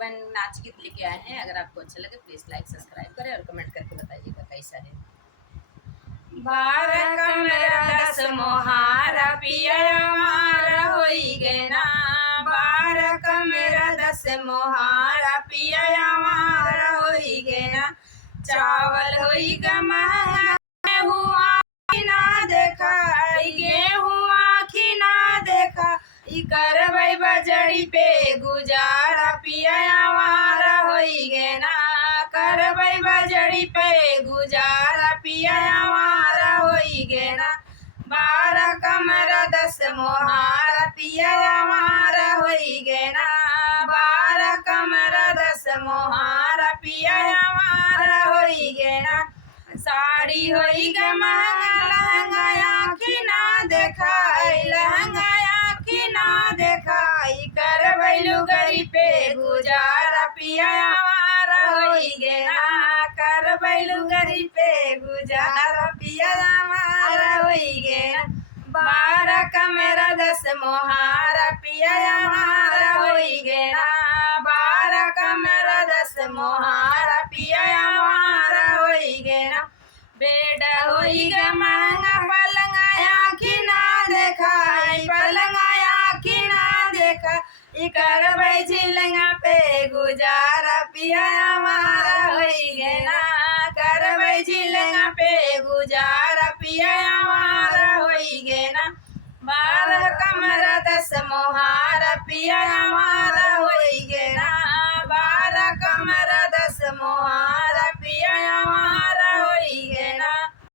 बहन नाच गीत लेके आए हैं। अगर आपको अच्छा लगे प्लीज़ लाइक सब्सक्राइब करें और कमेंट करके बताइएगा कैसा है। 12 कमरा 10 मोहारा पिया हमारा होई गए ना। 12 कमरा 10 मोहारा पिया हमारा होई गए ना। चावल होई ग महंगा गेहूं आखी ना देखा, गेहूं आखी ना देखा। ई करबै बजड़ी पे गुजारा पिया हमारा होई गए ना। करबै बजड़ी पे गुजारा पिया हमारा होई गए ना। 12 कमरा 10 मोहारा पिया हमारा होई गए ना। 12 कमरा 10 मोहारा पिया हमारा होई गए ना। साड़ी होई ग महंगा लहंगा आखी ना देखा, लहंगा आखी ना देखा। ई करबै लुगरी पे गुजारा पिया हमारा होई गए ना। करबै लुगरी पे गुजारा पिया हमारा होई गए ना। 12 कमरा 10 मोहारा पिया हमारा होई गए ना। 12 कमरा 10 मोहारा पिया हमारा होई गए ना। बेड होई ग महंगा पलंगा आखी ना देखा, पलंगा आखी ना देखा। ई करबै झिलंगा पे गुजारा पिया हमारा होई गए ना। करबै झिलंगा पे गुजारा पिया हमारा होई गए ना। 12 कमरा 10 मोहारा पिया हमारा